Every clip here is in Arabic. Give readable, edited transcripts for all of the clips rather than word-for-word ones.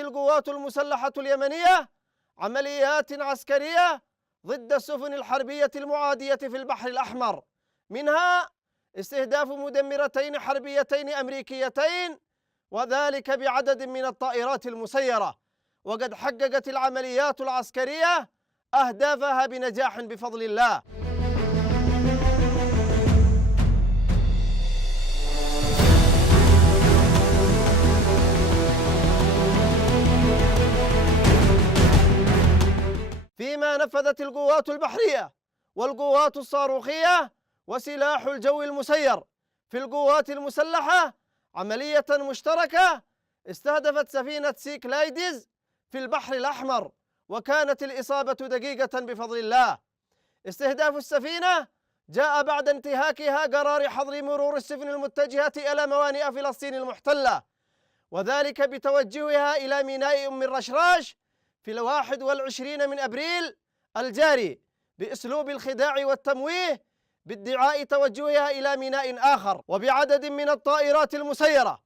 القوات المسلحة اليمنية عمليات عسكرية ضد السفن الحربية المعادية في البحر الأحمر، منها استهداف مدمرتين حربيتين أمريكيتين، وذلك بعدد من الطائرات المسيرة. وقد حققت العمليات العسكرية أهدافها بنجاح بفضل الله. فيما نفذت القوات البحرية والقوات الصاروخية وسلاح الجو المسير في القوات المسلحة عملية مشتركة استهدفت سفينة سيكلايدز في البحر الأحمر، وكانت الإصابة دقيقة بفضل الله. استهداف السفينة جاء بعد انتهاكها قرار حظر مرور السفن المتجهة إلى موانئ فلسطين المحتلة، وذلك بتوجهها إلى ميناء أم الرشراش في 21 من أبريل الجاري بأسلوب الخداع والتمويه بادعاء توجهها إلى ميناء آخر. وبعدد من الطائرات المسيرة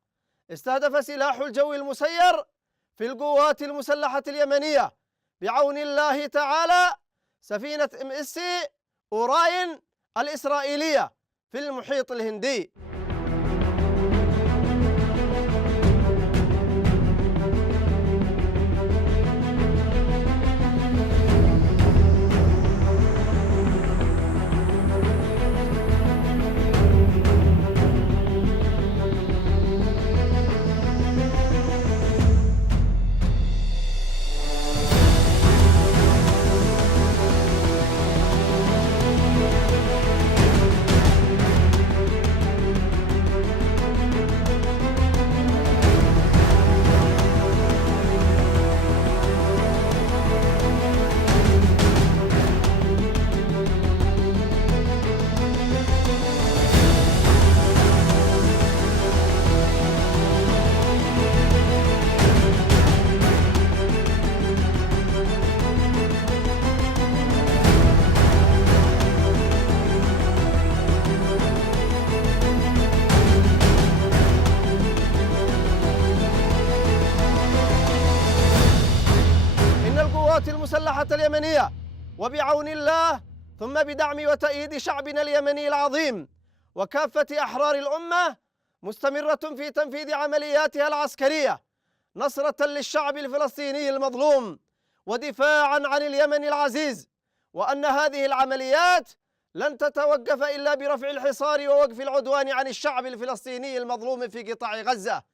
استهدف سلاح الجو المسير في القوات المسلحة اليمنية بعون الله تعالى سفينة MS أوراين الإسرائيلية في المحيط الهندي. القوات المسلحة اليمنية وبعون الله ثم بدعم وتأييد شعبنا اليمني العظيم وكافة أحرار الأمة مستمرة في تنفيذ عملياتها العسكرية نصرة للشعب الفلسطيني المظلوم ودفاعا عن اليمن العزيز، وأن هذه العمليات لن تتوقف إلا برفع الحصار ووقف العدوان عن الشعب الفلسطيني المظلوم في قطاع غزة.